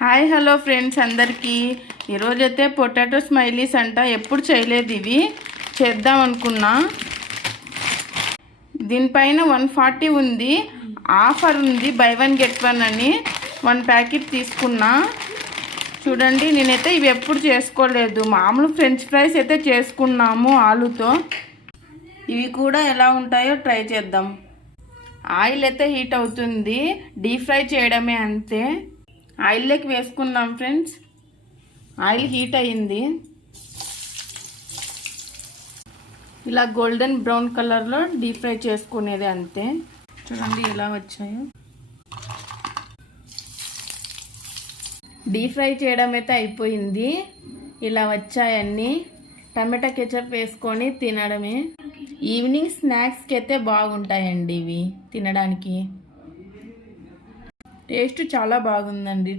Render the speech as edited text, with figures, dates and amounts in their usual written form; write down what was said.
Hi hello friends అందరికీ ఈరోజైతే potato smileys అంట. ఎప్పుడు చేయలేదు, ఇవి చేద్దాం అనుకున్నా. దీనిపైన 140 ఉంది, ఆఫర్ ఉంది, బై 1 get 1 అని 1 ప్యాకెట్ తీసుకున్నా. చూడండి, నేనైతే ఇవి ఎప్పుడు చేసుకోలేదు. మామూలు ఫ్రెంచ్ ఫ్రైస్ అయితే చేసుకున్నాము ఆలుతో. ఇవి కూడా ఎలా ఉంటాయో ట్రై చేద్దాం. ఆయిల్ అయితే హీట్ అవుతుంది, డీప్ ఫ్రై చేయడమే అంతే. ఆయిల్లోకి వేసుకున్నాం ఫ్రెండ్స్. ఆయిల్ హీట్ అయ్యింది. ఇలా గోల్డెన్ బ్రౌన్ కలర్లో డీప్ ఫ్రై చేసుకునేది అంతే. చూడండి ఇలా వచ్చాయో. డీప్ ఫ్రై చేయడం అయితే అయిపోయింది. ఇలా వచ్చాయన్నీ. టమాటా కెచప్ వేసుకొని తినడమే. ఈవినింగ్ స్నాక్స్కి అయితే బాగుంటాయండి ఇవి తినడానికి. టేస్ట్ చాలా బాగుందండి.